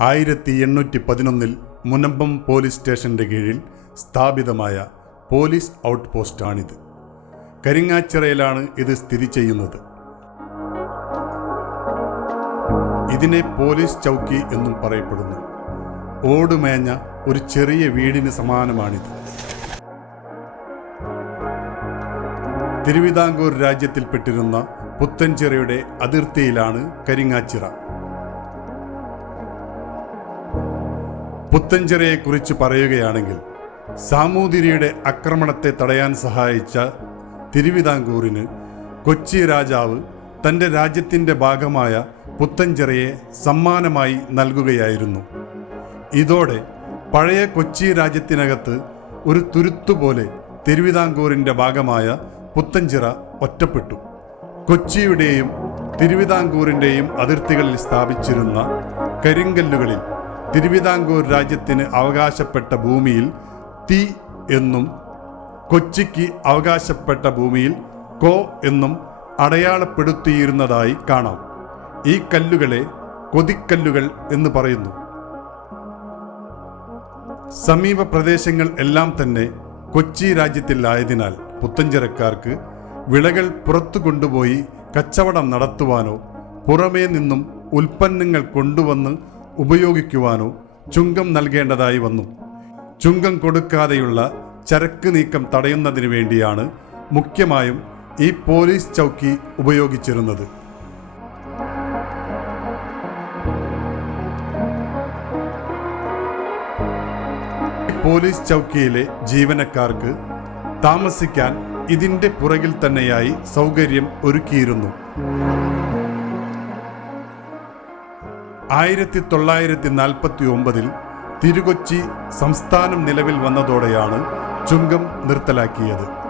ആയിരത്തി എണ്ണൂറ്റി പതിനൊന്നിൽ മുനമ്പം പോലീസ് സ്റ്റേഷന്റെ കീഴിൽ സ്ഥാപിതമായ പോലീസ് ഔട്ട് പോസ്റ്റാണിത് കരിങ്ങാച്ചിറയിലാണ് ഇത് സ്ഥിതി ചെയ്യുന്നത്. ഇതിനെ പോലീസ് ചൗക്കി എന്നും പറയപ്പെടുന്നു. ഓടുമേഞ്ഞ ഒരു ചെറിയ വീടിന് സമാനമാണിത്. തിരുവിതാംകൂർ രാജ്യത്തിൽപ്പെട്ടിരുന്ന പുത്തൻചിറയുടെ അതിർത്തിയിലാണ് കരിങ്ങാച്ചിറ. പുത്തൻചിറയെക്കുറിച്ച് പറയുകയാണെങ്കിൽ സാമൂതിരിയുടെ ആക്രമണത്തെ തടയാൻ സഹായിച്ച തിരുവിതാംകൂറിന് കൊച്ചി രാജാവ് തന്റെ രാജ്യത്തിന്റെ ഭാഗമായ പുത്തഞ്ചിറയെ സമ്മാനമായി നൽകുകയായിരുന്നു. ഇതോടെ പഴയ കൊച്ചി രാജ്യത്തിനകത്ത് ഒരു തുരുത്തുപോലെ തിരുവിതാംകൂറിന്റെ ഭാഗമായ പുത്തഞ്ചിറ ഒറ്റപ്പെട്ടു. കൊച്ചിയുടെയും തിരുവിതാംകൂറിന്റെയും അതിർത്തികളിൽ സ്ഥാപിച്ചിരുന്ന കരിങ്കല്ലുകളിൽ തിരുവിതാംകൂർ രാജ്യത്തിന് അവകാശപ്പെട്ട ഭൂമിയിൽ തി എന്നും കൊച്ചിക്ക് അവകാശപ്പെട്ട ഭൂമിയിൽ കോ എന്നും അടയാളപ്പെടുത്തിയിരുന്നതായി കാണാം. ഈ കല്ലുകളെ കൊതിക്കല്ലുകൾ എന്ന് പറയുന്നു. സമീപ പ്രദേശങ്ങൾ എല്ലാം തന്നെ കൊച്ചി രാജ്യത്തിലായതിനാൽ പുത്തഞ്ചിറക്കാർക്ക് വിളകൾ പുറത്തു കൊണ്ടുപോയി കച്ചവടം നടത്തുവാനോ പുറമേ നിന്നും ഉൽപ്പന്നങ്ങൾ കൊണ്ടുവന്ന് ഉപയോഗിക്കുവാനോ ചുങ്കം നൽകേണ്ടതായി വന്നു. ചുങ്കം കൊടുക്കാതെയുള്ള ചരക്ക് നീക്കം തടയുന്നതിന് വേണ്ടിയാണ് മുഖ്യമായും ഈ പോലീസ് ചൗക്കി ഉപയോഗിച്ചിരുന്നത്. പോലീസ് ചൗക്കിയിലെ ജീവനക്കാർക്ക് താമസിക്കാൻ ഇതിന്റെ പുറകിൽ തന്നെയായി സൗകര്യം ഒരുക്കിയിരുന്നു. ആയിരത്തി തൊള്ളായിരത്തി നാൽപ്പത്തി ഒമ്പതിൽ തിരുകൊച്ചി സംസ്ഥാനം നിലവിൽ വന്നതോടെയാണ് ചുങ്കം നിർത്തലാക്കിയത്.